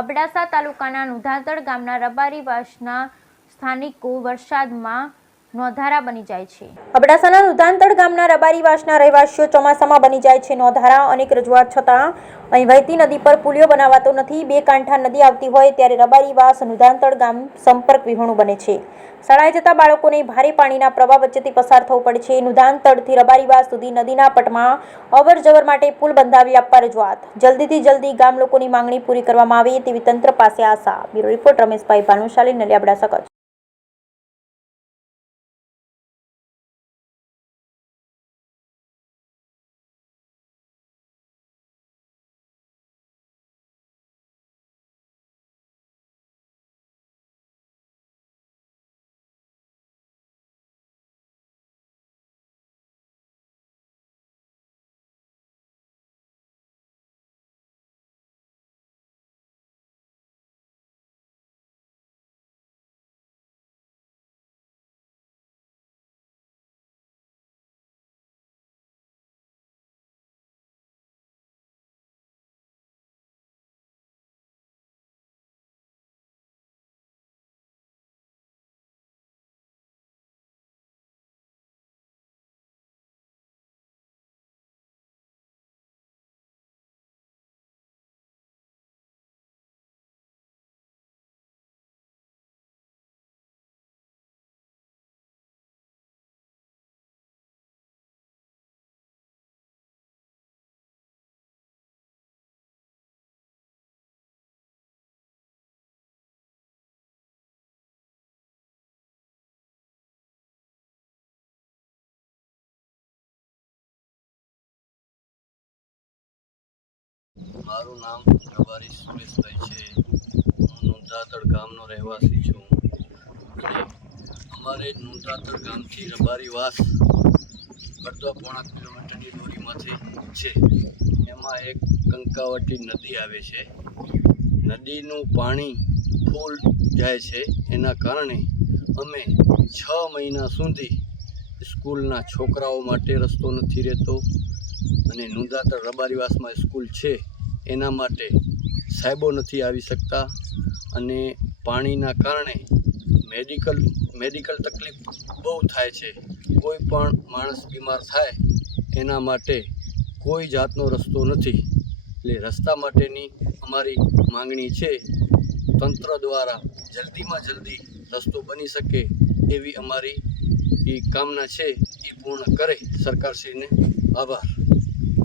અબડાસા તાલુકાના નુધાતડ ગામના રબારીવાસના સ્થાનિકો વરસાદમાં નોંધારા બની જાય છે। અબડાસાના નુધાતડ ગામના રબારીવાસના રહેવાસીઓ ચોમાસામાં બની જાય છે નોંધારા। અનેક રજૂઆત છતાં અહીં વહેતી નદી પર પુલિયો બનાવાતો નથી। બે કાંઠા નદી આવતી હોય ત્યારે રબારીવાસ નુધાતડ ગામ સંપર્ક વિહોણું બને છે। શાળાએ જતા બાળકોને ભારે પાણીના પ્રવાહ વચ્ચેથી પસાર થવું પડે છે। નુધાતડથી રબારીવાસ સુધી નદીના પટમાં અવર જવર માટે પુલ બંધાવી આપવા રજૂઆત। જલ્દીથી જલ્દી ગામ લોકોની માંગણી પૂરી કરવામાં આવે તેવી તંત્ર પાસે આશા। Bureau report Rameshbhai Bhanushali, Naliya, Abdasa, Kutch. મારું નામ રબારી સુરેશભાઈ છે। હું નુધાતડ ગામનો રહેવાસી છું અને અમારે નુધાતડ ગામથી રબારીવાસ અડધો પોણા કિલોમીટરની દૂરીમાંથી છે। એમાં એક કંકાવટી નદી આવે છે। નદીનું પાણી ફૂલ જાય છે, એના કારણે અમે 6 મહિના સુધી સ્કૂલના છોકરાઓ માટે રસ્તો નથી રહેતો અને નુધાતડ રબારીવાસમાં સ્કૂલ છે એના માટે સાહેબો નથી આવી શકતા અને પાણીના કારણે મેડિકલ તકલીફ બહુ થાય છે। કોઈ પણ માણસ બીમાર થાય એના માટે કોઈ જાતનો રસ્તો નથી। એટલે રસ્તા માટેની અમારી માંગણી છે, તંત્ર દ્વારા જલ્દીમાં જલ્દી રસ્તો બની શકે એવી અમારી કામના છે, એ પૂર્ણ કરે। સરકારશ્રીને આભાર।